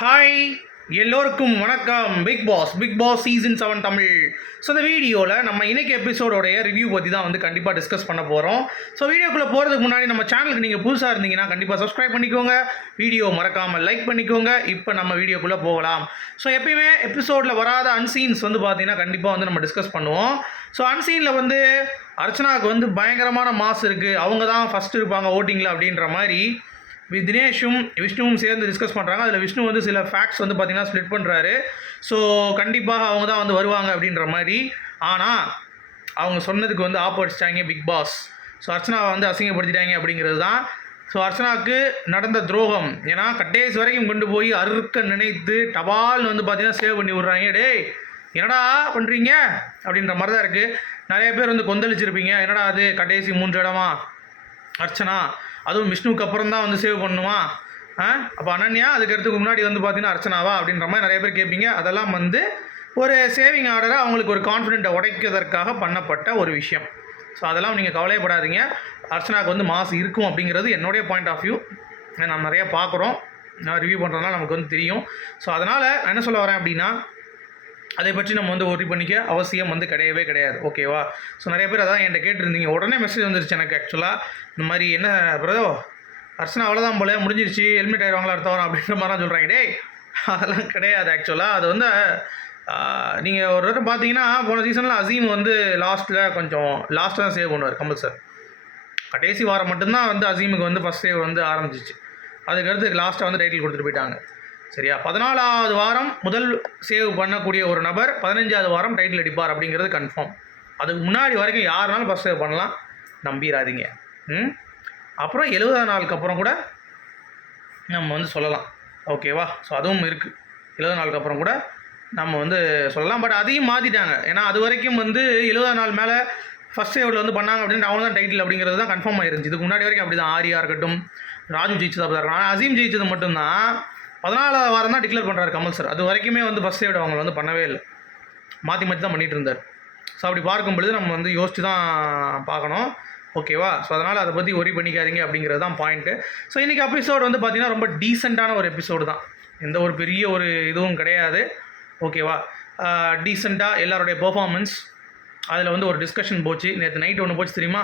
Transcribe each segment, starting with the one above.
Hi எல்லோருக்கும் வணக்கம். Bigg Boss Bigg Boss season seven Tamil. So இந்த வீடியோவில் நம்ம இன்றைக்கி எபிசோடோடைய ரிவ்யூ பற்றி தான் வந்து கண்டிப்பாக டிஸ்கஸ் பண்ண போகிறோம் ஸோ வீடியோக்குள்ளே போகிறதுக்கு முன்னாடி நம்ம சேனலுக்கு நீங்கள் புதுசாக இருந்தீங்கன்னா கண்டிப்பாக சப்ஸ்கிரைப் பண்ணிக்கோங்க. வீடியோ மறக்காமல் லைக் பண்ணிக்கோங்க. இப்போ நம்ம வீடியோக்குள்ளே போகலாம். ஸோ எப்பயுமே எபிசோடில் வராத அன்சீன்ஸ் வந்து பார்த்தீங்கன்னா கண்டிப்பாக வந்து நம்ம டிஸ்கஸ் பண்ணுவோம். ஸோ அன்சீனில் வந்து அர்ச்சனாவுக்கு வந்து பயங்கரமான மாஸ் இருக்குது அவங்க தான் ஃபஸ்ட்டு இருப்பாங்க ஓட்டிங்கில் அப்படின்ற மாதிரி. வி தினேஷும் விஷ்ணுவும் சேர்ந்து டிஸ்கஸ் பண்ணுறாங்க அதில் விஷ்ணு வந்து சில ஃபேக்ட்ஸ் வந்து பார்த்தீங்கன்னா ஸ்ப்ளிட் பண்ணுறாரு ஸோ கண்டிப்பாக அவங்க தான் வந்து வருவாங்க அப்படின்ற மாதிரி. ஆனால் அவங்க சொன்னதுக்கு வந்து ஆப்படிச்சிட்டாங்க பிக் பாஸ் ஸோ அர்ச்சனாவை வந்து அசிங்கப்படுத்திட்டாங்க அப்படிங்கிறது தான். ஸோ அர்ச்சனாவுக்கு நடந்த துரோகம். ஏன்னா கட்டேஸ் வரைக்கும் கொண்டு போய் அறுக்க நினைத்து டபால்னு வந்து பார்த்தீங்கன்னா சேவ் பண்ணி விட்றாங்க. டேய் என்னடா பண்ணுறீங்க அப்படின்ற மாதிரி தான் இருக்குது நிறைய பேர் வந்து கொந்தளிச்சிருப்பீங்க. என்னடா அது? கடைசி மூன்று இடமா? அர்ச்சனா அதுவும் விஷ்ணுவுக்கு அப்புறம் தான் வந்து சேவ் பண்ணுமா? ஆ? அப்போ அனன்யா அதுக்கடுத்துக்கு முன்னாடி வந்து பார்த்தீங்கன்னா அர்ச்சனாவா அப்படின்ற மாதிரி நிறைய பேர் கேட்பீங்க அதெல்லாம் வந்து ஒரு சேவிங் ஆர்டரை அவங்களுக்கு ஒரு கான்ஃபிடென்ட்டை உடைக்கிறதற்காக பண்ணப்பட்ட ஒரு விஷயம். ஸோ அதெல்லாம் நீங்கள் கவலையப்படாதீங்க. அர்ச்சனாவுக்கு வந்து மாசு இருக்கும் அப்படிங்கிறது என்னுடைய பாயிண்ட் ஆஃப் வியூ நம்ம நிறைய பார்க்குறோம். நான் ரிவ்யூ பண்ணுறதுனால நமக்கு வந்து தெரியும். ஸோ அதனால் நான் என்ன சொல்ல வரேன் அப்படின்னா அதை பற்றி நம்ம வந்து ஒரி பண்ணிக்க அவசியம் வந்து கிடையவே கிடையாது. ஓகேவா ஸோ நிறைய பேர் அதான் என்கிட்ட கேட்டிருந்தீங்க. உடனே மெசேஜ் வந்துருச்சு எனக்கு ஆக்சுவலாக இந்த மாதிரி என்ன பிரதோ அர்ச்சனா அவ்வளோதான் போல முடிஞ்சிருச்சு. ஹெல்மெட் ஆயிடுவாங்களா அடுத்த வாரம் அப்படின்ற மாதிரிலாம் சொல்கிறாங்க டே அதெல்லாம் கிடையாது ஆக்சுவலாக அது வந்து நீங்கள் ஒரு தடவை பார்த்தீங்கன்னா போன சீசனில் அசீம் வந்து லாஸ்ட்டில் கொஞ்சம் லாஸ்ட்டாக தான் சேவ் பண்ணுவார் கமல் சார் கடைசி வாரம் மட்டும்தான் வந்து அசீமுக்கு வந்து ஃபஸ்ட் சேவ் வந்து ஆரம்பிச்சிச்சு. அதுக்கடுத்து லாஸ்ட்டாக வந்து டைட்டில் கொடுத்துட்டு போயிட்டாங்க. சரியா? பதினாலாவது வாரம் முதல் சேவ் பண்ணக்கூடிய ஒரு நபர் பதினஞ்சாவது வாரம் டைட்டில் அடிப்பார் அப்படிங்கிறது கன்ஃபார்ம் அதுக்கு முன்னாடி வரைக்கும் யாருனாலும் ஃபஸ்ட் சேவ் பண்ணலாம். நம்பிடாதீங்க ம்? அப்புறம் எழுபதாம் நாளுக்கு அப்புறம் கூட நம்ம வந்து சொல்லலாம். ஓகேவா ஸோ அதுவும் இருக்குது எழுபது நாளுக்கு அப்புறம் கூட நம்ம வந்து சொல்லலாம். பட் அதையும் மாற்றிட்டாங்க ஏன்னா அது வரைக்கும் வந்து எழுபதாம் நாள் மேலே ஃபஸ்ட் சேவில் வந்து பண்ணாங்க அப்படின்ட்டு அவங்க தான் டைட்டில் அப்படிங்கிறது தான் கன்ஃபார்ம் ஆயிருந்துச்சு. இதுக்கு முன்னாடி வரைக்கும் அப்படி தான் ஆரியா இருக்கட்டும் ராஜு ஜெயிச்சது அப்படி இருக்கட்டும். அசீம் ஜெயிச்சது மட்டும்தான். பதினாலாவது வாரம் தான் டிக்ளேர் பண்ணுறாரு கமல் சார் அது வரைக்குமே வந்து ஃபஸ்ட் சேவ் அவங்க வந்து பண்ணவே இல்லை. மாற்றி மாற்றி தான் பண்ணிகிட்டு இருந்தார். ஸோ அப்படி பார்க்கும் பொழுது நம்ம வந்து யோசித்து தான் பார்க்கணும். ஓகேவா ஸோ அதனால் அதை பற்றி ஒரி பண்ணிக்காதீங்க அப்படிங்கிறது தான் பாயிண்ட்டு ஸோ இன்றைக்கி எபிசோடு வந்து பார்த்திங்கன்னா ரொம்ப டீசெண்டான ஒரு எபிசோடு தான். எந்த ஒரு பெரிய ஒரு இதுவும் கிடையாது. ஓகேவா டீசெண்டாக எல்லாருடைய பெர்ஃபார்மன்ஸ் அதில் வந்து ஒரு டிஸ்கஷன் போச்சு. நேற்று நைட் ஒன்று போச்சு தெரியுமா?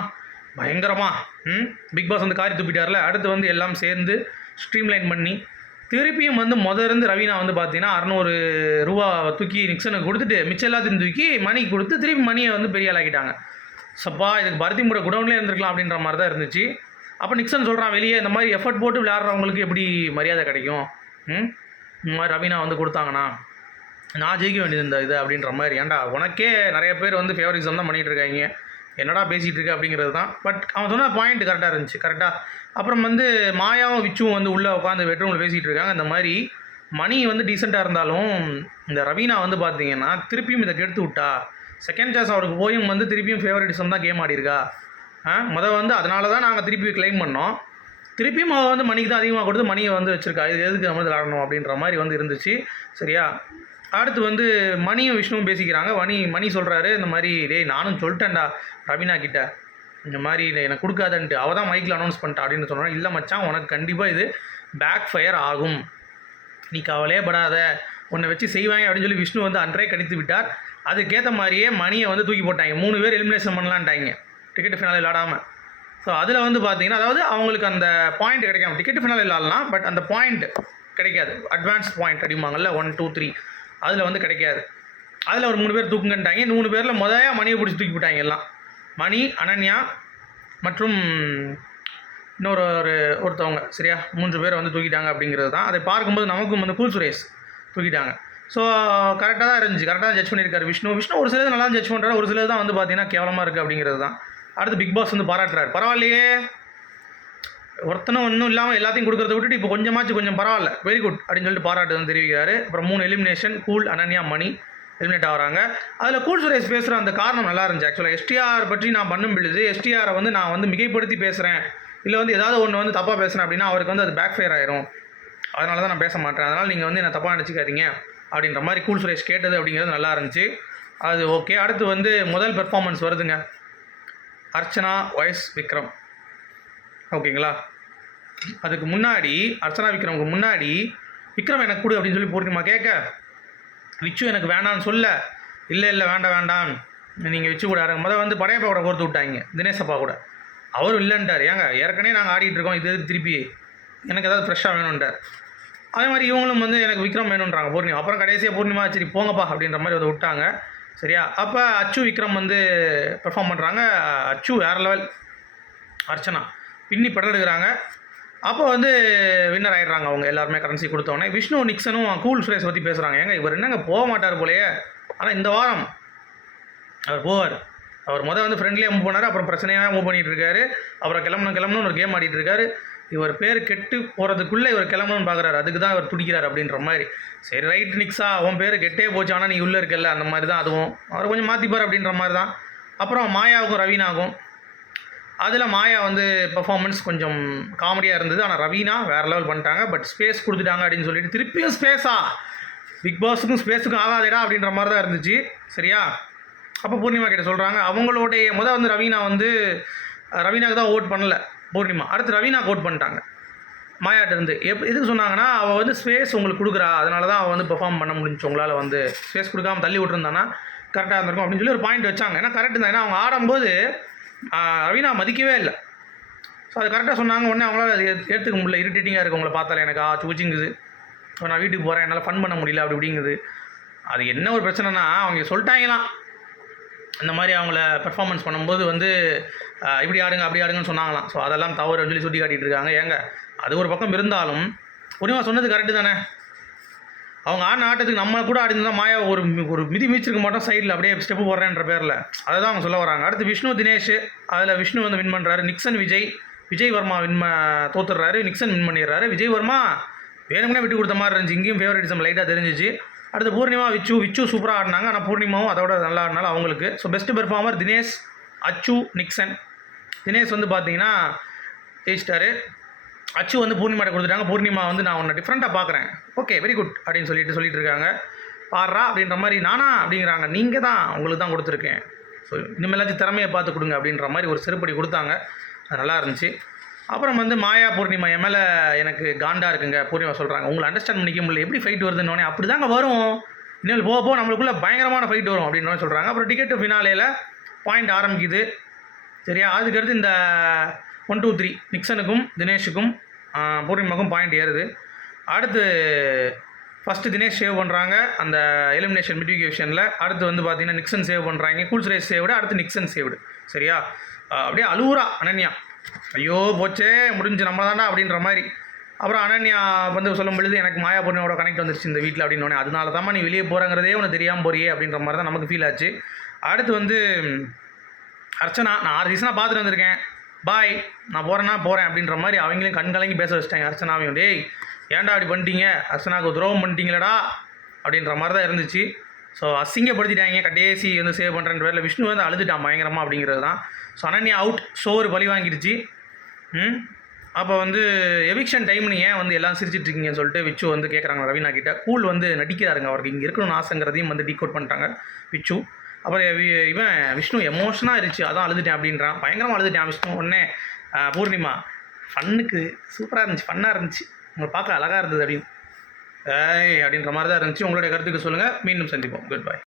பயங்கரமாக ம்? பிக் பாஸ் வந்து காரி துப்பிட்டார்ல அடுத்து வந்து எல்லாம் சேர்ந்து ஸ்ட்ரீம்லைன் பண்ணி திருப்பியும் வந்து முத இருந்து ரவீனா வந்து பார்த்தீங்கன்னா அறநூறு ரூபா தூக்கி நிக்சனுக்கு கொடுத்துட்டு மிச்சம் எல்லாத்தையும் தூக்கி மணிக்கு கொடுத்து திருப்பி மணியை வந்து பெரிய ஆளாக்கிட்டாங்க. சப்பா இதுக்கு பருத்தி முறை குடவுன்லேயே இருந்திருக்கலாம் அப்படின்ற மாதிரி தான் இருந்துச்சு. அப்போ நிக்சன் சொல்கிறான் வெளியே இந்த மாதிரி எஃபர்ட் போட்டு விளையாடுறவங்களுக்கு எப்படி மரியாதை கிடைக்கும்? ம்? இந்த மாதிரி ரவீனா வந்து கொடுத்தாங்கண்ணா நான் ஜெயிக்க வேண்டியது இந்த இது அப்படின்ற மாதிரி. ஏன்டா உனக்கே நிறைய பேர் வந்து ஃபேவரிசம் தான் பண்ணிகிட்டு இருக்காங்க. என்னடா பேசிகிட்டு இருக்கு அப்படிங்கிறது தான். பட் அவன் சொன்ன பாயிண்ட் கரெக்டாக இருந்துச்சு. கரெக்டாக அப்புறம் வந்து மாயாவும் விச்சுவும் வந்து உள்ளே உட்காந்து பெட்ரூமில் பேசிகிட்டு இருக்காங்க. இந்த மாதிரி மணி வந்து டீசெண்டாக இருந்தாலும் இந்த ரவீனா வந்து பார்த்தீங்கன்னா திருப்பியும் இதை கெடுத்து விட்டா. செகண்ட் சான்ஸ் அவருக்கு போயும் வந்து திருப்பியும் ஃபேவரட்டிசம் தான் கேம் ஆடிருக்கா. ஆ? வந்து அதனால தான் நாங்கள் திருப்பி க்ளைம் பண்ணோம். திருப்பியும் அவள் வந்து மணிக்கு தான் அதிகமாக கொடுத்து மணியை வந்து வச்சுருக்கா. இது எதுக்கு நம்ம வந்து விளாடணும் அப்படின்ற மாதிரி வந்து இருந்துச்சு. சரியா? அடுத்து வந்து மணியும் விஷ்ணுவும் பேசிக்கிறாங்க. மணி மணி சொல்கிறாரு இந்த மாதிரி டேய் நானும் சொல்லிட்டேன்டா ரவீனா கிட்ட. இந்த மாதிரி இதை எனக்கு கொடுக்காதன்ட்டு. அவள் தான் மைக்கில் அனௌன்ஸ் பண்ணிட்டா அப்படின்னு சொன்னான் இல்லை மச்சான் உனக்கு கண்டிப்பாக இது பேக் ஃபயர் ஆகும். நீ கவலையே படாத. உன்னை வச்சு செய்வாங்க அப்படின்னு சொல்லி விஷ்ணு வந்து அன்றே கணித்து விட்டார். அதுக்கேற்ற மாதிரியே மணியை வந்து தூக்கி போட்டாங்க. மூணு பேர் எலிமினேஷன் பண்ணலான்ட்டாங்க. டிக்கெட் ஃபினால் விளாடாமல் ஸோ அதில் வந்து பார்த்தீங்கன்னா அதாவது அவங்களுக்கு அந்த பாயிண்ட் கிடைக்காம டிக்கெட் ஃபினால் விளாடலாம் பட் அந்த பாயிண்ட் கிடைக்காது. அட்வான்ஸ் பாயிண்ட் அடிப்பாங்கல்ல ஒன் டூ த்ரீ அதில் வந்து கிடைக்காது. அதில் ஒரு மூணு பேர் தூக்குங்கன்ட்டாங்க. மூணு பேரில் முதல்ல மணியை பிடிச்சி தூக்கி போட்டாங்க எல்லாம். மணி அனன்யா மற்றும் இன்னொரு ஒரு ஒருத்தவங்க. சரியா? மூன்று பேர் வந்து தூக்கிட்டாங்க அப்படிங்கிறது தான். அதை பார்க்கும்போது நமக்கும் வந்து கூல் சுரேஷ் தூக்கிட்டாங்க. ஸோ கரெக்டாக தான் இருந்துச்சு. கரெக்டாக தான் ஜட்ஜ் பண்ணியிருக்காரு விஷ்ணு. விஷ்ணு ஒரு சிலது நல்லா ஜட்ஜ் பண்ணுறாரு ஒரு சிலது தான் வந்து பார்த்தீங்கன்னா கேவலமாக இருக்குது அப்படிங்கிறது தான். அடுத்து பிக் பாஸ் வந்து பாராட்டுறாரு. பரவாயில்லையே. ஒருத்தனும் ஒன்றும் இல்லாமல் எல்லாத்தையும் கொடுக்கறத விட்டுட்டு இப்போ கொஞ்சமாச்சு கொஞ்சம் பரவாயில்ல. வெரி குட் அப்படின்னு சொல்லிட்டு பாராட்டு வந்து தெரிவிக்கிறாரு. அப்புறம் மூணு elimination cool Ananya Mani eliminate ஆகிறாங்க. அதில் கூல் சுரேஷ் பேசுகிற அந்த காரணம் நல்லா இருந்துச்சு. ஆக்சுவலாக எஸ்டிஆர் பற்றி நான் பண்ணும் பொழுது எஸ்டிஆரை வந்து நான் வந்து மிகைப்படுத்தி பேசுகிறேன் இல்லை வந்து ஏதாவது ஒன்று வந்து தப்பாக பேசுகிறேன் அப்படின்னா அவருக்கு வந்து அது பேக் ஃபயர் ஆயிரும். அதனால தான் நான் பேச மாட்டேன். அதனால் நீங்கள் வந்து என்ன தப்பாக நினச்சிக்காதீங்க அப்படின்ற மாதிரி கூல் சுரேஷ் கேட்டது அப்படிங்கிறது நல்லா இருந்துச்சு. அது ஓகே அடுத்து வந்து முதல் பெர்ஃபார்மன்ஸ் வருதுங்க. அர்ச்சனா வயஸ் விக்ரம். ஓகேங்களா? அதுக்கு முன்னாடி அர்ச்சனா விக்ரமுக்கு முன்னாடி விக்ரம் எனக்கு கொடு அப்படின்னு சொல்லி பூர்ணிமா கேட்க விச்சு எனக்கு வேண்டான்னு சொல்ல. இல்லை இல்லை வேண்டாம் வேண்டாம். நீங்கள் விச்சு கூட ஆடுங்க முதல் வந்து படையப்பா கூட கோர்த்து விட்டாங்க தினேசப்பா கூட. அவரும் இல்லைன்ட்டார். ஏங்க ஏற்கனவே நாங்கள் ஆடிட்டு இருக்கோம் இது எதுக்கு திருப்பி? எனக்கு ஏதாவது ஃப்ரெஷ்ஷாக வேணும்ன்ட்டார். அதே மாதிரி இவங்களும் வந்து எனக்கு விக்ரம் வேணுன்றாங்க பூர்ணிமா. அப்புறம் கடைசியாக பூர்ணிமா சரி போங்கப்பா அப்படின்ற மாதிரி அதை விட்டாங்க. சரியா? அப்போ அச்சு விக்ரம் வந்து பெர்ஃபார்ம் பண்ணுறாங்க அச்சு வேறு லெவல் அர்ச்சனா. பின்னி படம் எடுக்கிறாங்க அப்போ வந்து வின்னர் ஆயிடுறாங்க அவங்க எல்லாருமே கரன்சி கொடுத்தோடனே விஷ்ணு நிக்சனும் கூல் சுரேஷ் பற்றி பேசுகிறாங்க ஏங்க இவர் என்னங்க போக மாட்டார் போலயே? ஆனால் இந்த வாரம் அவர் போவார். அவர் முதல் வந்து ஃப்ரெண்ட்லியாக மூவ் பண்ணார் அப்புறம் பிரச்சனையாக மூவ் பண்ணிகிட்டு இருக்காரு. அப்புறம் கிளம்பணும் கிளம்பணும்னு ஒரு கேம் ஆடிட்டு இருக்காரு. இவர் பேர் கெட்டு போகிறதுக்குள்ளே இவர் கிளம்பணும்னு பார்க்குறாரு அதுக்கு தான் இவர் துடிக்கிறார் அப்படின்ற மாதிரி. சரி ரைட் நிக்ஸா அவன் பேர் கெட்டே போச்சு ஆனால் நீ உள்ளே இருக்கல அந்த மாதிரி தான் அதுவும். அவர் கொஞ்சம் மாற்றிப்பார் அப்படின்ற மாதிரி தான் அப்புறம் மாயாவுக்கும் ரவீனாகும் அதில் மாயா வந்து பெர்ஃபார்மன்ஸ் கொஞ்சம் காமெடியாக இருந்தது. ஆனால் ரவீனா வேறு லெவல் பண்ணிட்டாங்க. பட் ஸ்பேஸ் கொடுத்துட்டாங்க அப்படின்னு சொல்லிட்டு திருப்பியும் ஸ்பேஸா பிக் பாஸுக்கும் ஸ்பேஸுக்கும் ஆகாதேடா அப்படின்ற மாதிரி தான் இருந்துச்சு. சரியா? அப்போ பூர்ணிமா கிட்ட சொல்கிறாங்க அவங்களுடைய முதல் வந்து ரவீனா வந்து ரவீனாக்கு தான் ஓட் பண்ணலை பூர்ணிமா. அடுத்து ரவீனாக்கு ஓட் பண்ணிட்டாங்க. மாயாட்ட இருந்து. எப் எதுக்கு சொன்னாங்கன்னா அவள் வந்து ஸ்பேஸ் உங்களுக்கு கொடுக்குறா. அதனால தான் அவள் வந்து பெர்ஃபார்ம் பண்ண முடிஞ்சு உங்களால் வந்து ஸ்பேஸ் கொடுக்காம தள்ளி விட்டுருந்தானா கரெக்டாக இருந்திருக்கும் அப்படின்னு சொல்லி ஒரு பாயிண்ட் வச்சாங்க. ஏன்னா கரெக்ட் தான். ஏன்னா அவங்க ஆடும்போது ரவீனா மதிக்கவே இல்லை. ஸோ அது கரெக்டாக சொன்னாங்க. உடனே அவங்களால அது ஏற்றுக்க முடியல. இரிட்டேட்டிங்காக இருக்குது உங்களை பார்த்தாலே. எனக்கு ஆ சூச்சிங்குது நான் வீட்டுக்கு போகிறேன் என்னால் ஃபன் பண்ண முடியல. அப்படி இப்படிங்குது. அது என்ன ஒரு பிரச்சனைனா அவங்க சொல்லிட்டாங்களாம் இந்த மாதிரி அவங்கள பெர்ஃபார்மன்ஸ் பண்ணும்போது வந்து இப்படி ஆடுங்க அப்படி ஆடுங்கன்னு சொன்னாங்களாம் ஸோ அதெல்லாம் தவறுன்னு சொல்லி சுட்டி காட்டிட்டு இருக்காங்க. ஏங்க அது ஒரு பக்கம் இருந்தாலும் உரிமா சொன்னது கரெக்டு தானே. அவங்க ஆடின ஆட்டத்துக்கு நம்ம கூட ஆடினா மாயா ஒரு ஒரு மிதி மிதிச்சிருக்க மாட்டோம் சைடில் அப்படியே ஸ்டெப்பு போடுறேன்ற பேரில். அதை தான் அவங்க சொல்ல வராங்க. அடுத்து விஷ்ணு தினேஷ். அதில் விஷ்ணு வந்து வின் பண்ணுறாரு நிக்சன் விஜய். விஜய் வர்மா வின் தோத்துடுறாரு. நிக்சன் வின் பண்ணிடுறாரு. விஜய் வர்மா வேணும்னே விட்டு கொடுத்த மாதிரி இருந்துச்சு. இங்கேயும் ஃபேவரட்டிசம் லைட்டாக தெரிஞ்சிச்சு. அடுத்து பூர்ணிமா விச்சு விச்சு சூப்பராக ஆடினாங்க. ஆனால் பூர்ணிமாவும் அதோட நல்லா ஆடினாலும் அவங்களுக்கு. ஸோ பெஸ்ட் பெர்ஃபார்மர் தினேஷ் அச்சு நிக்சன். தினேஷ் வந்து பார்த்தீங்கன்னா ஜெயிச்சிட்டாரு. அச்சு வந்து பூர்ணிமாட்ட கொடுத்துட்டாங்க. பூர்ணிமா வந்து நான் உன்னை டிஃப்ரெண்ட்டாக பார்க்குறேன் ஓகே வெரி குட் அப்படின்னு சொல்லிட்டு சொல்லிட்டு இருக்காங்க. பாடுறா அப்படின்ற மாதிரி நானா அப்படிங்கிறாங்க. நீங்கள் தான் உங்களுக்கு தான் கொடுத்துருக்கேன். ஸோ இனிமேலாச்சும் திறமையை பார்த்து கொடுங்க அப்படின்ற மாதிரி ஒரு செருப்படி கொடுத்தாங்க. அது நல்லா இருந்துச்சு. அப்புறம் வந்து மாயா பூர்ணிமா என் மேலே எனக்கு காண்டா இருக்குங்க. பூர்ணிமா சொல்கிறாங்க உங்களை அண்டர்ஸ்டாண்ட் பண்ணிக்க முடியல. எப்படி ஃபைட் வருதுன்னு அப்படி தாங்க வரும். இனிமேல் போக போக நம்மளுக்குள்ளே பயங்கரமான ஃபைட் வரும் அப்படின்னு மாதிரி சொல்கிறாங்க அப்புறம் டிக்கெட்டு ஃபினாலேயில் பாயிண்ட் ஆரம்பிக்குது. சரியா? அதுக்கடுத்து இந்த ஒன் டூ த்ரீ நிக்சனுக்கும் தினேஷுக்கும் பூர்ணிமாக்கும் பாயிண்ட் ஏறுது. அடுத்து ஃபஸ்ட்டு தினேஷ் சேவ் பண்ணுறாங்க அந்த எலிமினேஷன் மிட்டிஃபிகேஷனில் அடுத்து வந்து பார்த்தீங்கன்னா நிக்சன் சேவ் பண்ணுறாங்க கூல்ஸ் ரேஸ் சேவ்டு அடுத்து நிக்சன் சேவ்டு சரியா? அப்படியே அழுவுறா அனன்யா. ஐயோ போச்சே முடிஞ்சு நம்ம தாண்டா அப்படின்ற மாதிரி. அப்புறம் அனன்யா வந்து சொல்லும் பொழுது எனக்கு மாயா பொண்ணோட கனெக்ட் வந்துருச்சு இந்த வீட்டில் அப்படின்னு அதனால தான் நீ வெளியே போகிறங்கிறதே உனக்கு தெரியாமல் போறியே அப்படின்ற மாதிரி தான் நமக்கு ஃபீல் ஆச்சு. அடுத்து வந்து அர்ச்சனா நான் ஆறு சீசனாக பார்த்துட்டு வந்திருக்கேன். பாய் நான் போகிறேன்னா போகிறேன் அப்படின்ற மாதிரி அவங்களையும் கண் கலங்கி பேச வச்சிட்டாங்க அர்ச்சனாவையும். டேய் ஏன்டா அப்படி பண்ணிட்டீங்க? அர்ச்சனாவுக்கு துரோகம் பண்ணிட்டீங்களடா? அப்படின்ற மாதிரி தான் இருந்துச்சு. ஸோ அசிங்கப்படுத்திட்டாங்க. கடைசி வந்து சேவ் பண்ணுறன்ற பேரில் விஷ்ணு வந்து அழுதுட்டான் பயங்கரமாக அப்படிங்கிறது தான். ஸோ அனன்யா அவுட் சோறு பழி வாங்கிடுச்சு. ம்? அப்போ வந்து எவிக்ஷன் டைம்னு ஏன் வந்து எல்லாம் சிரிச்சிட்டு இருக்கீங்கன்னு சொல்லிட்டு விச்சு வந்து கேட்குறாங்க ரவீனா கிட்ட. கூல் வந்து நடிக்கிறாருங்க. அவருக்கு இங்கே இருக்கணும்னு ஆசைங்கிறதையும் வந்து டீகோட் பண்ணிட்டாங்க விச்சு. அப்புறம் வி- இவன் விஷ்ணு எமோஷனாக இருந்துச்சு. அதான் அழுதுட்டேன் அப்படின்றான். பயங்கரமாக அழுதுட்டேன் விஷ்ணு. உடனே பூர்ணிமா ஃபன்னுக்கு சூப்பராக இருந்துச்சு. ஃபன்னாக இருந்துச்சு. உங்களை பார்க்க அழகாக இருந்தது அப்படின்னு. ஏய் அப்படின்ற மாதிரி தான் இருந்துச்சு. உங்களுடைய கருத்துக்கு சொல்லுங்கள் மீண்டும் சந்திப்போம். Good bye